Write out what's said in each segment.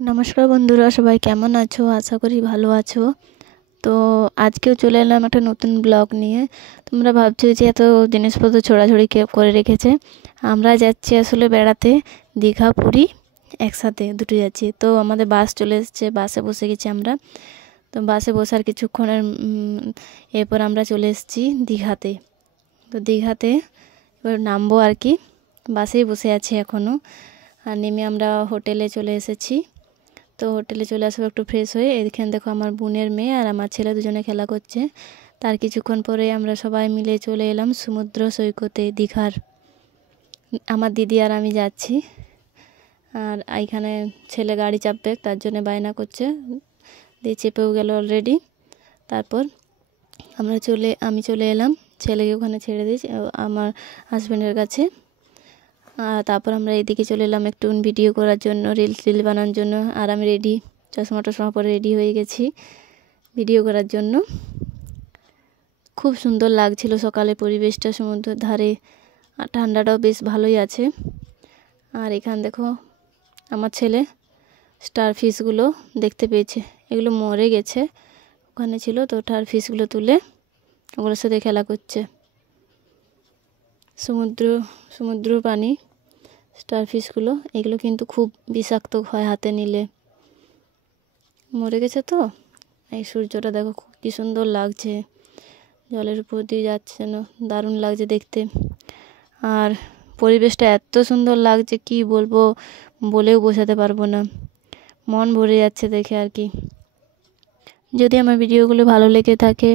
নমস্কার বন্ধুরা, সবাই কেমন আছো? আশা করি ভালো আছো। তো আজকেও চলে এলাম একটা নতুন ব্লগ নিয়ে। তোমরা ভাবছো যে এত জিনিসপত্র ছড়াছড়ি কে করে রেখেছে। আমরা যাচ্ছি আসলে বেড়াতে, দীঘা পুরী একসাথে দুটো যাচ্ছি। তো আমাদের বাস চলে এসেছে, বাসে বসে গেছি আমরা। তো বাসে বসার কিছুক্ষণের এরপর আমরা চলে এসেছি দীঘাতে। তো দীঘাতে এবার নামবো আর কি, বাসেই বসে আছি এখনও। আর নেমে আমরা হোটেলে চলে এসেছি। তো হোটেলে চলে আসবো একটু ফ্রেশ হয়ে। এখানে দেখো আমার বোনের মেয়ে আর আমার ছেলে দুজনে খেলা করছে। তার কিছুক্ষণ পরে আমরা সবাই মিলে চলে এলাম সমুদ্র সৈকতে দীঘার। আমার দিদি আর আমি যাচ্ছি। আর এইখানে ছেলে গাড়ি চাপবে, তার জন্য বায়না করছে, দিয়ে চেপেও গেল অলরেডি। তারপর আমি চলে এলাম, ছেলেকে ওখানে ছেড়ে দিয়েছি আমার হাজব্যান্ডের কাছে। আর তারপর আমরা এইদিকে চলে এলাম একটু ভিডিও করার জন্য, রিল বানানোর জন্য। আর আমি রেডি, চশমা টশমা পরে রেডি হয়ে গেছি ভিডিও করার জন্য। খুব সুন্দর লাগছিল সকালে পরিবেশটা সমুদ্রের ধারে, আর ঠান্ডাটাও বেশ ভালোই আছে। আর এখানে দেখো আমার ছেলে স্টার ফিশগুলো দেখতে পেয়েছে, এগুলো মরে গেছে, ওখানে ছিল তো। স্টার ফিশগুলো তুলে ওগুলোর সাথে খেলা করছে। সমুদ্র পানি, স্টার ফিশগুলো, এগুলো কিন্তু খুব বিষাক্ত হয় হাতে নিলে। মরে গেছে তো। এই সূর্যটা দেখো কি সুন্দর লাগছে, জলের উপর দিয়ে যাচ্ছে না, দারুণ লাগছে দেখতে। আর পরিবেশটা এত সুন্দর লাগছে, কি বলবো, বলেও বোঝাতে পারবো না। মন ভরে যাচ্ছে দেখে আর কি। যদি আমার ভিডিওগুলো ভালো লেগে থাকে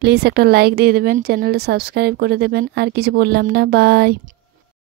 প্লিজ একটা লাইক দিয়ে দেবেন, চ্যানেলটা সাবস্ক্রাইব করে দেবেন। আর কিছু বললাম না, বাই।